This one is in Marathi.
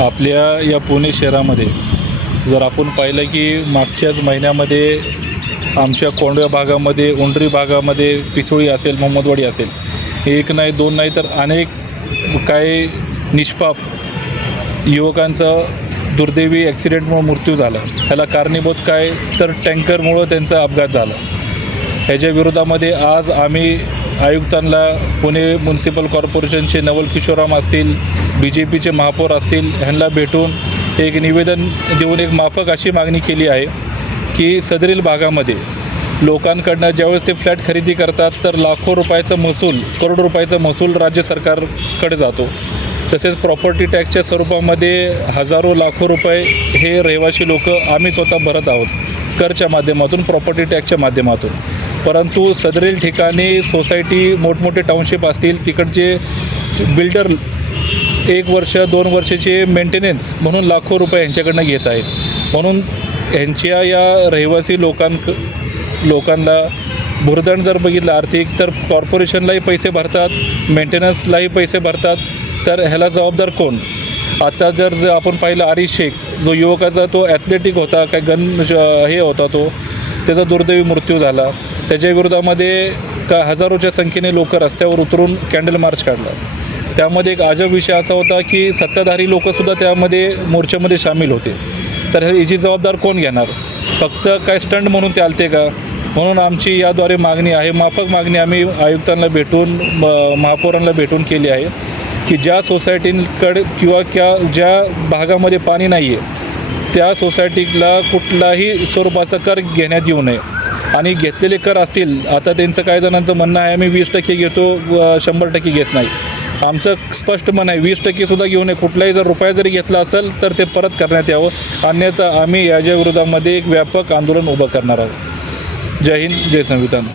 आपल्या या पुणे शहरामध्ये जर आपण पाहिलं की मागच्याच महिन्यामध्ये आमच्या कोंडव्या भागामध्ये, उंडरी भागामध्ये, पिसोळी असेल, मोहम्मदवाडी असेल, एक नाही दोन नाही तर अनेक काही निष्पाप युवकांचा दुर्दैवी ॲक्सिडेंटमुळे मृत्यू झाला. ह्याला कारणीभूत काय तर टँकरमुळं त्यांचा अपघात झाला. ह्याच्या विरोधामध्ये आज आम्ही आयुक्तांना, पुणे म्युन्सिपल कॉर्पोरेशनचे नवल किशोराम असतील, BJPचे महापौर असतील, ह्यांना भेटून एक निवेदन देऊन एक माफक अशी मागणी केली आहे की सदरील भागामध्ये लोकांकडनं ज्यावेळेस ते फ्लॅट खरेदी करतात तर लाखो रुपयाचा महसूल, करोडो रुपयाचा महसूल राज्य सरकारकडे जातो. तसेच प्रॉपर्टी टॅक्सच्या स्वरूपामध्ये हजारो लाखो रुपये हे रहिवासी लोक आम्ही स्वतः भरत आहोत करच्या माध्यमातून, प्रॉपर्टी टॅक्सच्या माध्यमातून. परंतु सदरील ठिकाणी सोसायटी, मोठमोठे टाउनशिप असतील, तिकडचे बिल्डर 1 वर्ष 2 वर्षाचे मेंटेनन्स म्हणून लाखो रुपये यांच्याकडनं घेत आहेत. म्हणून ह्यांच्या या रहिवासी लोकांना भुर्दंड जर बघितलं आर्थिक, तर कॉर्पोरेशनलाही पैसे भरतात, मेंटेनन्सलाही पैसे भरतात, तर ह्याला जबाबदार कोण? आता जर आपण पाहिलं आरिफ शेख जो युवकाचा तो ॲथलेटिक होता, हे होता, तो त्याचा दुर्दैवी मृत्यू झाला. त्याच्या विरोधामध्ये हजारोच्या संख्येने लोक रस्त्यावर उतरून कॅन्डल मार्च काढला. त्यामध्ये एक अजब विषय असा होता की सत्ताधारी लोकसुद्धा त्यामध्ये मोर्चामध्ये सामील होते. तर याची जबाबदार कोण घेणार? फक्त काय स्टंट म्हणून ते आलते का? म्हणून आमची याद्वारे मागणी आहे, माफक मागणी आम्ही आयुक्तांना भेटून, महापौरांना भेटून केली आहे की ज्या सोसायटीकडे किंवा ज्या भागामध्ये पाणी नाही आहे त्या सोसायटीला कुठलाही स्वरूपाचा कर घेण्यात येऊ नये. आणि घेतलेले कर असतील, आता त्यांचं काही जणांचं म्हणणं आहे आम्ही 20% घेतो, 100% घेत नाही. आमचं स्पष्ट म्हणणं आहे 20% सुद्धा घेऊ नये. कुठलाही जर रुपया जरी घेतला असेल तर ते परत करण्यात यावं, अन्यथा आम्ही याच्या विरोधामध्ये एक व्यापक आंदोलन उभं करणार आहोत. जय हिंद, जय संविधान.